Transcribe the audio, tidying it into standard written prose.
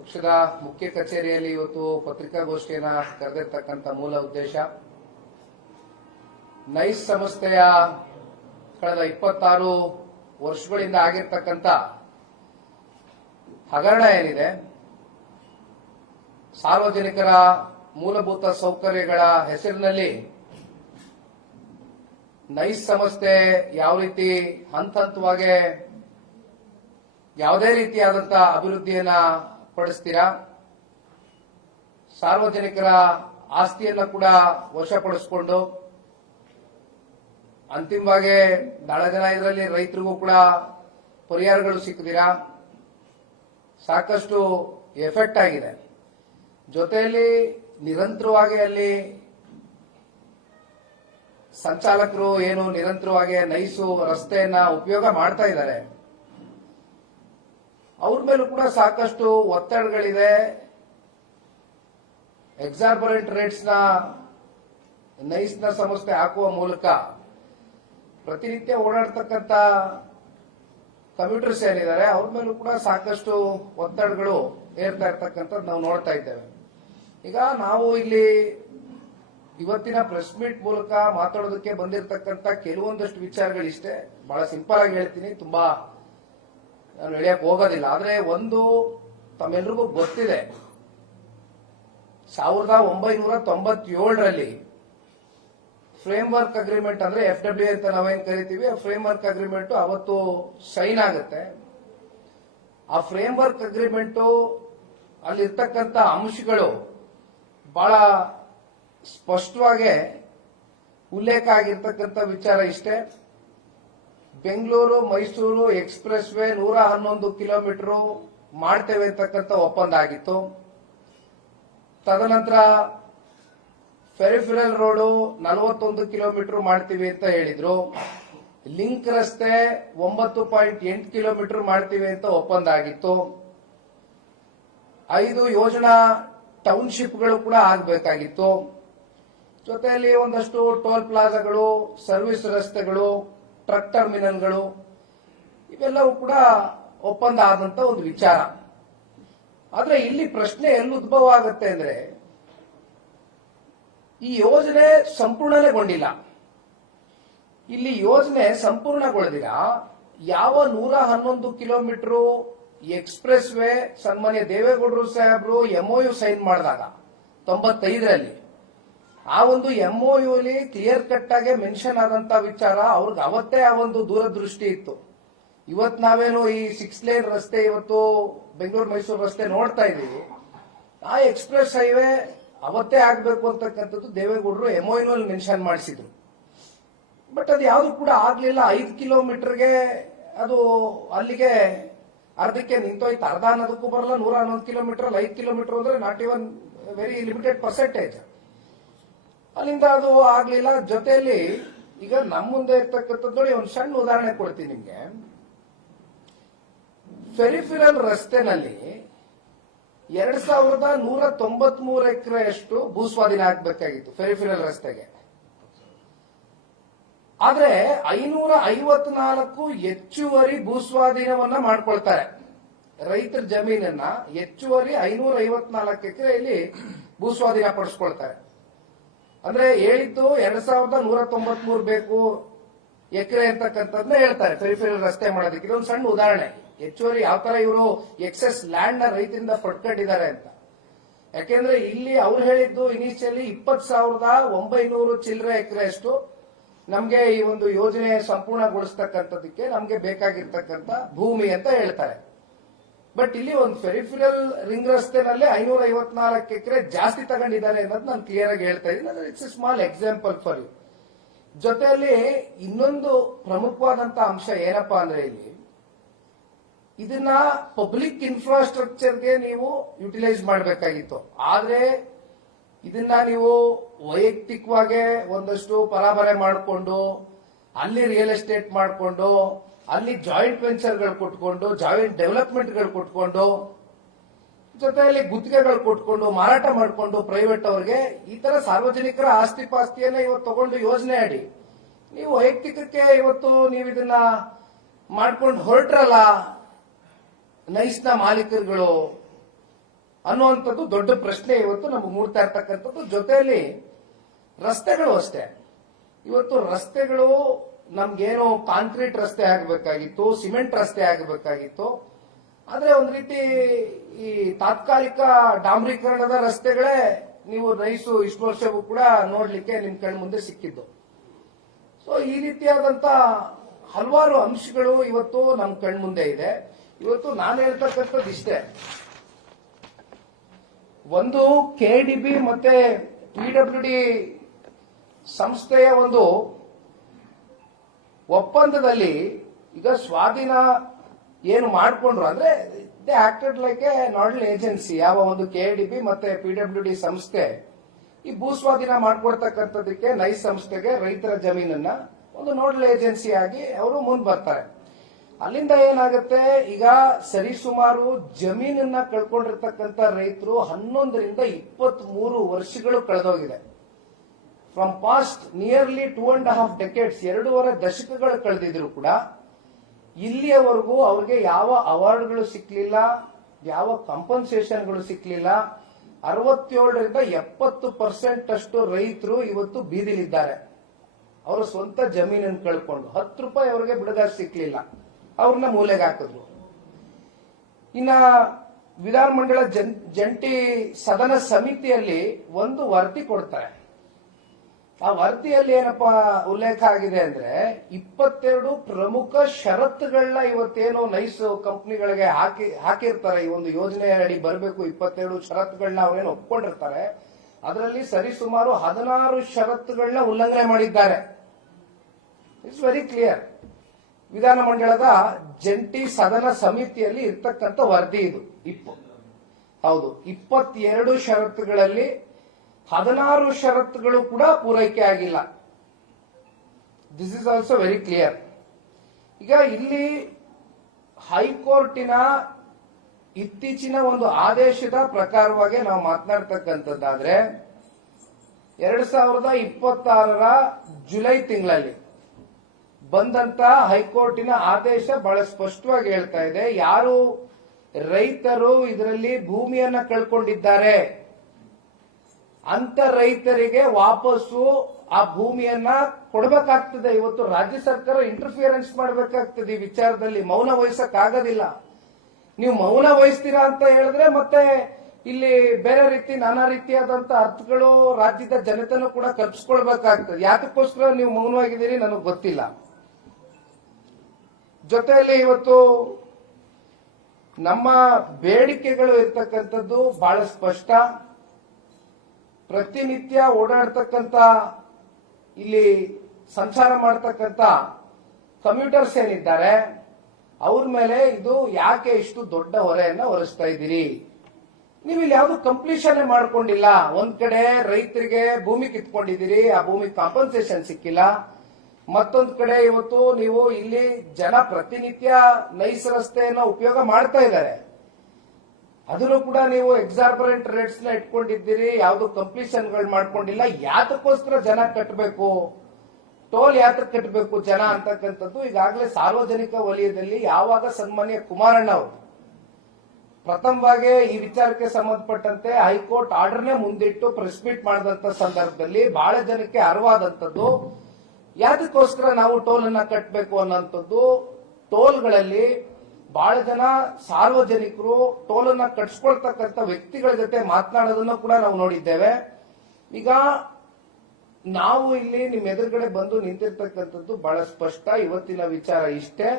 ಪಕ್ಷದ ಮುಖ್ಯ ಕಚೇರಿಯಲ್ಲಿ ಇವತ್ತು ಪತ್ರಿಕಾಗೋಷ್ಠಿಯನ್ನ ಕರೆದಿರ್ತಕ್ಕಂಥ ಮೂಲ ಉದ್ದೇಶ ನೈಸ್ ಸಂಸ್ಥೆಯ ಕಳೆದ 26 ವರ್ಷಗಳಿಂದ ಆಗಿರ್ತಕ್ಕಂಥ ಹಗರಣ ಏನಿದೆ, ಸಾರ್ವಜನಿಕರ ಮೂಲಭೂತ ಸೌಕರ್ಯಗಳ ಹೆಸರಿನಲ್ಲಿ ನೈಸ್ ಸಂಸ್ಥೆ ಯಾವ ರೀತಿ ಹಂತ ಹಂತವಾಗಿ ಯಾವುದೇ ರೀತಿಯಾದಂತಹ ಅಭಿವೃದ್ಧಿಯನ್ನ ಪಡಿಸ್ತೀರಾ, ಸಾರ್ವಜನಿಕರ ಆಸ್ತಿಯನ್ನ ಕೂಡ ವಶಪಡಿಸಿಕೊಂಡು ಅಂತಿಮವಾಗಿ ಬಹಳ ಜನ ಇದರಲ್ಲಿ ರೈತರಿಗೂ ಕೂಡ ಪರಿಹಾರಗಳು ಸಿಕ್ಕಿದಿರಾ, ಸಾಕಷ್ಟು ಎಫೆಕ್ಟ್ ಆಗಿದೆ. ಜೊತೆಯಲ್ಲಿ ನಿರಂತರವಾಗಿ ಅಲ್ಲಿ ಸಂಚಾಲಕರು ಏನು ನಿರಂತರವಾಗಿ ನೈಸು ರಸ್ತೆಯನ್ನ ಉಪಯೋಗ ಮಾಡ್ತಾ ಇದ್ದಾರೆ, ಅವ್ರ ಮೇಲೂ ಕೂಡ ಸಾಕಷ್ಟು ಒತ್ತಡಗಳಿದೆ. ಎಕ್ಸಾರ್ಬರೆಂಟ್ ರೇಟ್ಸ್ ನ ನೈಸ್ ನ ಸಂಸ್ಥೆ ಹಾಕುವ ಮೂಲಕ ಪ್ರತಿನಿತ್ಯ ಓಡಾಡ್ತಕ್ಕಂಥ ಕಮ್ಯೂಟರ್ಸ್ ಏನಿದ್ದಾರೆ ಅವ್ರ ಮೇಲೂ ಕೂಡ ಸಾಕಷ್ಟು ಒತ್ತಡಗಳು ಏರ್ತಾ ಇರ್ತಕ್ಕಂಥದ್ದು ನಾವು ನೋಡ್ತಾ ಇದ್ದೇವೆ. ಈಗ ನಾವು ಇಲ್ಲಿ ಇವತ್ತಿನ ಪ್ರೆಸ್ ಮೀಟ್ ಮೂಲಕ ಮಾತಾಡೋದಕ್ಕೆ ಬಂದಿರತಕ್ಕಂಥ ಕೆಲವೊಂದಷ್ಟು ವಿಚಾರಗಳಿಷ್ಟೇ. ಬಹಳ ಸಿಂಪಲ್ ಆಗಿ ಹೇಳ್ತೀನಿ, ತುಂಬಾ ನಾನು ಎಳೆಯಕ್ಕೆ ಹೋಗೋದಿಲ್ಲ. ಆದ್ರೆ ಒಂದು ತಮ್ಮೆಲ್ರಿಗೂ ಗೊತ್ತಿದೆ, 1997ರಲ್ಲಿ ಫ್ರೇಮ್ವರ್ಕ್ ಅಗ್ರಿಮೆಂಟ್ ಅಂದ್ರೆ FWA ಅಂತ ನಾವೇನ್ ಕರಿತೀವಿ, ಆ ಫ್ರೇಮ್ವರ್ಕ್ ಅಗ್ರಿಮೆಂಟ್ ಅವತ್ತು ಸೈನ್ ಆಗುತ್ತೆ. ಆ ಫ್ರೇಮ್ವರ್ಕ್ ಅಗ್ರಿಮೆಂಟ್ ಅಲ್ಲಿರ್ತಕ್ಕಂಥ ಅಂಶಗಳು ಬಹಳ ಸ್ಪಷ್ಟವಾಗಿ ಉಲ್ಲೇಖ ಆಗಿರ್ತಕ್ಕಂಥ ವಿಚಾರ ಇಷ್ಟೇ. Bengaluru Mysuru express way 111 kilometre ಮಾಡ್ತೇವೆ ಅಂತಕ್ಕಂಥ ಒಪ್ಪಂದ ಆಗಿತ್ತು. ತದನಂತರ ಫೆರಿಫೆರಲ್ ರೋಡು 41 ಕಿಲೋಮೀಟರ್ ಮಾಡ್ತೀವಿ ಅಂತ ಹೇಳಿದ್ರು. ಲಿಂಕ್ ರಸ್ತೆ 9.8 ಕಿಲೋಮೀಟರ್ ಮಾಡ್ತೀವಿ ಅಂತ ಒಪ್ಪಂದ ಆಗಿತ್ತು. 5 ಯೋಜನಾ ಟೌನ್ಶಿಪ್ಗಳು ಕೂಡ ಆಗಬೇಕಾಗಿತ್ತು. ಜೊತೆಯಲ್ಲಿ ಒಂದಷ್ಟು ಟೋಲ್ ಪ್ಲಾಜಾಗಳು, ಸರ್ವಿಸ್ ರಸ್ತೆಗಳು, ಟ್ರಕ್ ಟರ್ಮಿನಲ್ಗಳು, ಇವೆಲ್ಲವೂ ಕೂಡ ಒಪ್ಪಂದ ಆದಂತ ಒಂದು ವಿಚಾರ. ಆದ್ರೆ ಇಲ್ಲಿ ಪ್ರಶ್ನೆ ಎಲ್ಲಿ ಉದ್ಭವ ಆಗುತ್ತೆ ಅಂದ್ರೆ, ಈ ಯೋಜನೆ ಸಂಪೂರ್ಣಗೊಂಡಿಲ್ಲ. ಇಲ್ಲಿ ಯೋಜನೆ ಸಂಪೂರ್ಣಗೊಳ್ಳದಿರ ಯಾವ 111 ಕಿಲೋಮೀಟರ್ ಎಕ್ಸ್ಪ್ರೆಸ್ ವೇ ಸನ್ಮಾನ್ಯ ದೇವೇಗೌಡರು ಸಾಹೇಬರು MOU ಸೈನ್ ಮಾಡಿದಾಗ 95ರಲ್ಲಿ ಆ ಒಂದು MOU ಅಲ್ಲಿ ಕ್ಲಿಯರ್ ಕಟ್ ಆಗಿ ಮೆನ್ಷನ್ ಆದಂತ ವಿಚಾರ, ಅವ್ರಿಗೆ ಅವತ್ತೇ ಆ ಒಂದು ದೂರದೃಷ್ಟಿ ಇತ್ತು. ಇವತ್ತು ನಾವೇನು ಈ 6 ಲೇನ್ ರಸ್ತೆ ಇವತ್ತು ಬೆಂಗಳೂರು ಮೈಸೂರು ರಸ್ತೆ ನೋಡ್ತಾ ಇದೀವಿ, ಆ ಎಕ್ಸ್ಪ್ರೆಸ್ ಹೈವೇ ಅವತ್ತೇ ಆಗ್ಬೇಕು ಅಂತಕ್ಕಂಥದ್ದು ದೇವೇಗೌಡರು MOU ನಲ್ಲಿ ಮೆನ್ಷನ್ ಮಾಡಿಸಿದ್ರು. ಬಟ್ ಅದು ಯಾವುದು ಕೂಡ ಆಗ್ಲಿಲ್ಲ. 5 ಕಿಲೋಮೀಟರ್ಗೆ ಅದು ಅಲ್ಲಿಗೆ ಅರ್ಧಕ್ಕೆ ನಿಂತೋಯ್ತು. ಅರ್ಧ ಅನ್ನೋದಕ್ಕೂ ಬರಲ್ಲ. 111 ಕಿಲೋಮೀಟರ್ 5 ಕಿಲೋಮೀಟರ್ ಅಂದ್ರೆ not even very limited percentage. ಅಲ್ಲಿಂದ ಅದು ಆಗ್ಲಿಲ್ಲ. ಜೊತೆಯಲ್ಲಿ ಈಗ ನಮ್ಮ ಮುಂದೆ ಇರ್ತಕ್ಕಂಥದ್ದು ನೋಡಿ, ಒಂದು ಸಣ್ಣ ಉದಾಹರಣೆ ಕೊಡ್ತೀನಿ ನಿಮ್ಗೆ. ಫೆರಿಫೆರಲ್ ರಸ್ತೆನಲ್ಲಿ 2193 ಎಕರೆಯಷ್ಟು ಭೂಸ್ವಾಧೀನ ಆಗಬೇಕಾಗಿತ್ತು ಫೆರಿಫೆರಲ್ ರಸ್ತೆಗೆ. ಆದ್ರೆ 554 ಹೆಚ್ಚುವರಿ ಭೂಸ್ವಾಧೀನವನ್ನ ಮಾಡ್ಕೊಳ್ತಾರೆ. ರೈತರ ಜಮೀನನ್ನ ಹೆಚ್ಚುವರಿ 554 ಎಕರೆಯಲ್ಲಿ ಭೂಸ್ವಾಧೀನ ಪಡಿಸ್ಕೊಳ್ತಾರೆ. ಅಂದ್ರೆ ಹೇಳಿದ್ದು 2193 ಬೇಕು ಎಕರೆ ಅಂತಕ್ಕಂಥದ್ನ ಹೇಳ್ತಾರೆ ಫೆರಿಫೆರಲ್ ರಸ್ತೆ ಮಾಡೋದಕ್ಕೆ. ಇದೊಂದು ಸಣ್ಣ ಉದಾಹರಣೆ. ಹೆಚ್ಚುವರಿ ಯಾವ ತರ ಇವರು ಎಕ್ಸೆಸ್ ಲ್ಯಾಂಡ್ ನ ರೈತರಿಂದ ಪಡ್ಕೊಂಡಿದ್ದಾರೆ ಅಂತ. ಯಾಕೆಂದ್ರೆ ಇಲ್ಲಿ ಅವ್ರು ಹೇಳಿದ್ದು ಇನಿಷಿಯಲಿ 20,900 ಚಿಲ್ಲರೆ ಎಕರೆಯಷ್ಟು ನಮ್ಗೆ ಈ ಒಂದು ಯೋಜನೆ ಸಂಪೂರ್ಣಗೊಳಿಸ್ತಕ್ಕಂಥದಕ್ಕೆ ನಮ್ಗೆ ಬೇಕಾಗಿರ್ತಕ್ಕಂಥ ಭೂಮಿ ಅಂತ ಹೇಳ್ತಾರೆ. ಬಟ್ ಇಲ್ಲಿ ಒಂದು ಫೆರಿಫೆರಲ್ ರಿಂಗ್ ರಸ್ತೆನಲ್ಲಿ 554 ಎಕರೆ ಜಾಸ್ತಿ ತಗೊಂಡಿದ್ದಾರೆ ಅನ್ನೋದು ನಾನು ಕ್ಲಿಯರ್ ಆಗಿ ಹೇಳ್ತಾ ಇದ್ದೀನಿ. It's a small example for you. ಜೊತೆಯಲ್ಲಿ ಇನ್ನೊಂದು ಪ್ರಮುಖವಾದಂತ ಅಂಶ ಏನಪ್ಪಾ ಅಂದ್ರೆ, ಇಲ್ಲಿ ಇದನ್ನ ಪಬ್ಲಿಕ್ ಇನ್ಫ್ರಾಸ್ಟ್ರಕ್ಚರ್ಗೆ ನೀವು ಯುಟಿಲೈಸ್ ಮಾಡಬೇಕಾಗಿತ್ತು. ಆದ್ರೆ ಇದನ್ನ ನೀವು ವೈಯಕ್ತಿಕವಾಗಿ ಒಂದಷ್ಟು ಪರಾಬರೆ ಮಾಡಿಕೊಂಡು, ಅಲ್ಲಿ ರಿಯಲ್ ಎಸ್ಟೇಟ್ ಮಾಡಿಕೊಂಡು, ಅಲ್ಲಿ ಜಾಯಿಂಟ್ ವೆಂಚರ್ಗಳು ಕೊಟ್ಕೊಂಡು, ಜಾಯಿಂಟ್ ಡೆವಲಪ್ಮೆಂಟ್ಗಳು ಕೊಟ್ಕೊಂಡು, ಜೊತೆಯಲ್ಲಿ ಗುತ್ತಿಗೆಗಳು ಕೊಟ್ಕೊಂಡು ಮಾರಾಟ ಮಾಡಿಕೊಂಡು ಪ್ರೈವೇಟ್ ಅವರಿಗೆ ಈ ತರ ಸಾರ್ವಜನಿಕರ ಆಸ್ತಿ ಪಾಸ್ತಿಯನ್ನ ಇವತ್ತು ತಗೊಂಡು ಯೋಜನೆ ಅಡಿ ನೀವು ವೈಯಕ್ತಿಕಕ್ಕೆ ಇವತ್ತು ನೀವು ಇದನ್ನ ಮಾಡ್ಕೊಂಡು ಹೊರಟ್ರಲ್ಲ, ನೈಸ್ನ ಮಾಲೀಕರುಗಳು ಅನ್ನುವಂಥದ್ದು ದೊಡ್ಡ ಪ್ರಶ್ನೆ ಇವತ್ತು ನಮಗೆ ಮೂಡ್ತಾ ಇರ್ತಕ್ಕಂಥದ್ದು. ಜೊತೆಯಲ್ಲಿ ರಸ್ತೆಗಳು ಅಷ್ಟೇ. ಇವತ್ತು ರಸ್ತೆಗಳು ನಮ್ಗೇನು ಕಾಂಕ್ರೀಟ್ ರಸ್ತೆ ಆಗಬೇಕಾಗಿತ್ತು, ಸಿಮೆಂಟ್ ರಸ್ತೆ ಆಗಬೇಕಾಗಿತ್ತು. ಆದ್ರೆ ಒಂದ್ ರೀತಿ ಈ ತಾತ್ಕಾಲಿಕ ಡಾಂಬರೀಕರಣದ ರಸ್ತೆಗಳೇ ನೀವು ನೈಸು ಇಷ್ಟು ವರ್ಷವೂ ಕೂಡ ನೋಡ್ಲಿಕ್ಕೆ ನಿಮ್ ಕಣ್ ಮುಂದೆ ಸಿಕ್ಕಿದ್ದು. ಸೊ ಈ ರೀತಿಯಾದಂತ ಹಲವಾರು ಅಂಶಗಳು ಇವತ್ತು ನಮ್ ಕಣ್ ಮುಂದೆ ಇದೆ. ಇವತ್ತು ನಾನು ಹೇಳ್ತಕ್ಕಂಥದ್ದು ಇಷ್ಟೇ, ಒಂದು ಕೆಡಿಬಿ ಮತ್ತೆ ಪಿಡಬ್ಲ್ಯೂಡಿ ಸಂಸ್ಥೆಯ ಒಂದು ಒಪ್ಪಂದದಲ್ಲಿ ಈಗ ಸ್ವಾಧೀನ ಏನು ಮಾಡಿಕೊಂಡ್ರು ಅಂದ್ರೆ they acted like a nodal agency. ಯಾವ ಒಂದು ಕೆಡಿಬಿ ಮತ್ತೆ ಪಿಡಬ್ಲ್ಯೂಡಿ ಸಂಸ್ಥೆ ಈ ಭೂ ಸ್ವಾಧೀನ ಮಾಡ್ಕೊಡ್ತಕ್ಕಂಥದಕ್ಕೆ ನೈಸ್ ಸಂಸ್ಥೆಗೆ ರೈತರ ಜಮೀನನ್ನ ಒಂದು ನೋಡಲ್ ಏಜೆನ್ಸಿ ಆಗಿ ಅವರು ಮುಂದೆ ಬರ್ತಾರೆ. ಅಲ್ಲಿಂದ ಏನಾಗುತ್ತೆ, ಈಗ ಸರಿಸುಮಾರು ಜಮೀನನ್ನ ಕಳ್ಕೊಂಡಿರ್ತಕ್ಕಂಥ ರೈತರು 11 ರಿಂದ 23 ವರ್ಷಗಳು ಕಳೆದೋಗಿದೆ. ಫ್ರಮ್ ಪಾಸ್ಟ್ ನಿಯರ್ಲಿ 2.5 decades, 2.5 ದಶಕಗಳು ಕಳೆದಿದ್ರು ಕೂಡ ಇಲ್ಲಿಯವರೆಗೂ ಅವ್ರಿಗೆ ಯಾವ ಅವಾರ್ಡ್ಗಳು ಸಿಕ್ಲಿಲ್ಲ, ಯಾವ ಕಂಪನ್ಸೇಷನ್ಗಳು ಸಿಕ್ಲಿಲ್ಲ. 67 ರಿಂದ 70% ಅಷ್ಟು ರೈತರು ಇವತ್ತು ಬೀದಿಲಿದ್ದಾರೆ. ಅವರ ಸ್ವಂತ ಜಮೀನನ್ನು ಕಳ್ಕೊಂಡು 10 ರೂಪಾಯಿ ಅವರಿಗೆ ಬಿಡುಗಡೆ ಸಿಕ್ಲಿಲ್ಲ, ಅವ್ರನ್ನ ಮೂಲೆಗೆ ಹಾಕಿದ್ರು. ಇನ್ನ ವಿಧಾನಮಂಡಲ ಜಂಟಿ ಸದನ ಸಮಿತಿಯಲ್ಲಿ ಒಂದು ವರದಿ ಕೊಡ್ತಾರೆ. ಆ ವರದಿಯಲ್ಲಿ ಏನಪ್ಪಾ ಉಲ್ಲೇಖ ಆಗಿದೆ ಅಂದ್ರೆ 22 ಪ್ರಮುಖ ಷರತ್ತುಗಳನ್ನ ಇವತ್ತೇನು ನೈಸ್ ಕಂಪನಿಗಳಿಗೆ ಹಾಕಿರ್ತಾರೆ. ಈ ಒಂದು ಯೋಜನೆ ಅಡಿ ಬರಬೇಕು 22 ಷರತ್ತುಗಳನ್ನ ಅವರೇನು ಒಪ್ಕೊಂಡಿರ್ತಾರೆ. ಅದರಲ್ಲಿ ಸರಿಸುಮಾರು 16 ಷರತ್ತುಗಳನ್ನ ಉಲ್ಲಂಘನೆ ಮಾಡಿದ್ದಾರೆ. It's very clear. ವಿಧಾನಮಂಡಲದ ಜಂಟಿ ಸದನ ಸಮಿತಿಯಲ್ಲಿ ಇರ್ತಕ್ಕಂಥ ವರದಿ ಇದು. ಹೌದು, 22 ಷರತ್ತುಗಳಲ್ಲಿ 16 ಷರತ್ತುಗಳು ಕೂಡ ಪೂರೈಕೆ ಆಗಿಲ್ಲ. This is also very clear. ಈಗ ಇಲ್ಲಿ ಹೈಕೋರ್ಟಿನ ಇತ್ತೀಚಿನ ಒಂದು ಆದೇಶದ ಪ್ರಕಾರವಾಗಿ ನಾವು ಮಾತನಾಡ್ತಕ್ಕಂಥದ್ದಾದ್ರೆ 2026ರ ಜುಲೈ ತಿಂಗಳಲ್ಲಿ ಬಂದಂತ ಹೈಕೋರ್ಟಿನ ಆದೇಶ ಬಹಳ ಸ್ಪಷ್ಟವಾಗಿ ಹೇಳ್ತಾ ಇದೆ, ಯಾರು ರೈತರು ಇದರಲ್ಲಿ ಭೂಮಿಯನ್ನ ಕಳ್ಕೊಂಡಿದ್ದಾರೆ ಅಂತ ರೈತರಿಗೆ ವಾಪಸ್ಸು ಆ ಭೂಮಿಯನ್ನ ಕೊಡಬೇಕಾಗ್ತದೆ. ಇವತ್ತು ರಾಜ್ಯ ಸರ್ಕಾರ ಇಂಟರ್ಫಿಯರೆನ್ಸ್ ಮಾಡಬೇಕಾಗ್ತದೆ ಈ ವಿಚಾರದಲ್ಲಿ. ಮೌನ ವಹಿಸಕ್ ಆಗೋದಿಲ್ಲ. ನೀವು ಮೌನ ವಹಿಸ್ತೀರಾ ಅಂತ ಹೇಳಿದ್ರೆ ಮತ್ತೆ ಇಲ್ಲಿ ಬೇರೆ ರೀತಿ ನಾನಾ ರೀತಿಯಾದಂತ ಅರ್ಥಗಳು ರಾಜ್ಯದ ಜನತೆನೂ ಕೂಡ ಕಲ್ಪಿಸ್ಕೊಳ್ಬೇಕಾಗ್ತದೆ. ಯಾತಕ್ಕೋಸ್ಕರ ನೀವು ಮೌನವಾಗಿದ್ದೀರಿ ನನಗೆ ಗೊತ್ತಿಲ್ಲ. ಜೊತೆಯಲ್ಲಿ ಇವತ್ತು ನಮ್ಮ ಬೇಡಿಕೆಗಳು ಇರ್ತಕ್ಕಂಥದ್ದು ಬಹಳ ಸ್ಪಷ್ಟ. ಪ್ರತಿನಿತ್ಯ ಓಡಾಡ್ತಕ್ಕಂಥ ಇಲ್ಲಿ ಸಂಚಾರ ಮಾಡ್ತಕ್ಕಂಥ ಕಮ್ಯೂಟರ್ಸ್ ಏನಿದ್ದಾರೆ ಅವ್ರ ಮೇಲೆ ಇದು ಯಾಕೆ ಇಷ್ಟು ದೊಡ್ಡ ಹೊರೆಯನ್ನ ಹೊರಿಸ್ತಾ ಇದ್ದೀರಿ? ನೀವು ಇಲ್ಲಿ ಯಾವ್ದು ಕಂಪ್ಲೀಷನ್ ಮಾಡ್ಕೊಂಡಿಲ್ಲ. ಒಂದ್ ಕಡೆ ರೈತರಿಗೆ ಭೂಮಿ ಕಿತ್ಕೊಂಡಿದ್ದೀರಿ, ಆ ಭೂಮಿ ಕಾಂಪನ್ಸೇಷನ್ ಸಿಕ್ಕಿಲ್ಲ. ಮತ್ತೊಂದ್ ಕಡೆ ಇವತ್ತು ನೀವು ಇಲ್ಲಿ ಜನ ಪ್ರತಿನಿತ್ಯ ನೈಸ್ ರಸ್ತೆಯನ್ನ ಉಪಯೋಗ ಮಾಡ್ತಾ ಇದ್ದಾರೆ, ಅದನ್ನು ಕೂಡ ನೀವು ಎಕ್ಸಾರ್ಬರೆಂಟ್ ರೇಟ್ಸ್ ನ ಇಟ್ಕೊಂಡಿದ್ದೀರಿ, ಯಾವ್ದು ಕಂಪ್ಲೀಷನ್ಗಳು ಮಾಡ್ಕೊಂಡಿಲ್ಲ. ಯಾತಕ್ಕೋಸ್ಕರ ಜನ ಕಟ್ಟಬೇಕು, ಟೋಲ್ ಯಾತಕ್ಕೆ ಕಟ್ಟಬೇಕು ಜನ ಅಂತಕ್ಕಂಥದ್ದು ಈಗಾಗಲೇ ಸಾರ್ವಜನಿಕ ವಲಯದಲ್ಲಿ ಯಾವಾಗ ಸನ್ಮಾನ್ಯ ಕುಮಾರಣ್ಣ ಅವರು ಪ್ರಥಮವಾಗಿ ಈ ವಿಚಾರಕ್ಕೆ ಸಂಬಂಧಪಟ್ಟಂತೆ ಹೈಕೋರ್ಟ್ ಆರ್ಡರ್ನೇ ಮುಂದಿಟ್ಟು ಪ್ರೆಸ್ ಮೀಟ್ ಮಾಡಿದಂತ ಸಂದರ್ಭದಲ್ಲಿ ಬಹಳ ಜನಕ್ಕೆ ಅರಿವಾದಂಥದ್ದು ಯಾತಕ್ಕೋಸ್ಕರ ನಾವು ಟೋಲ್ ಅನ್ನ ಕಟ್ಟಬೇಕು ಅನ್ನೋಂಥದ್ದು. ಟೋಲ್ಗಳಲ್ಲಿ ಬಹಳ ಜನ ಸಾರ್ವಜನಿಕರು ಟೋಲ್ ಅನ್ನ ಕಟ್ಸ್ಕೊಳ್ತಕ್ಕಂಥ ವ್ಯಕ್ತಿಗಳ ಜೊತೆ ಮಾತನಾಡೋದನ್ನು ಕೂಡ ನಾವು ನೋಡಿದ್ದೇವೆ. ಈಗ ನಾವು ಇಲ್ಲಿ ನಿಮ್ಮ ಎದುರುಗಡೆ ಬಂದು ನಿಂತಿರ್ತಕ್ಕಂಥದ್ದು ಬಹಳ ಸ್ಪಷ್ಟ. ಇವತ್ತಿನ ವಿಚಾರ ಇಷ್ಟೇ.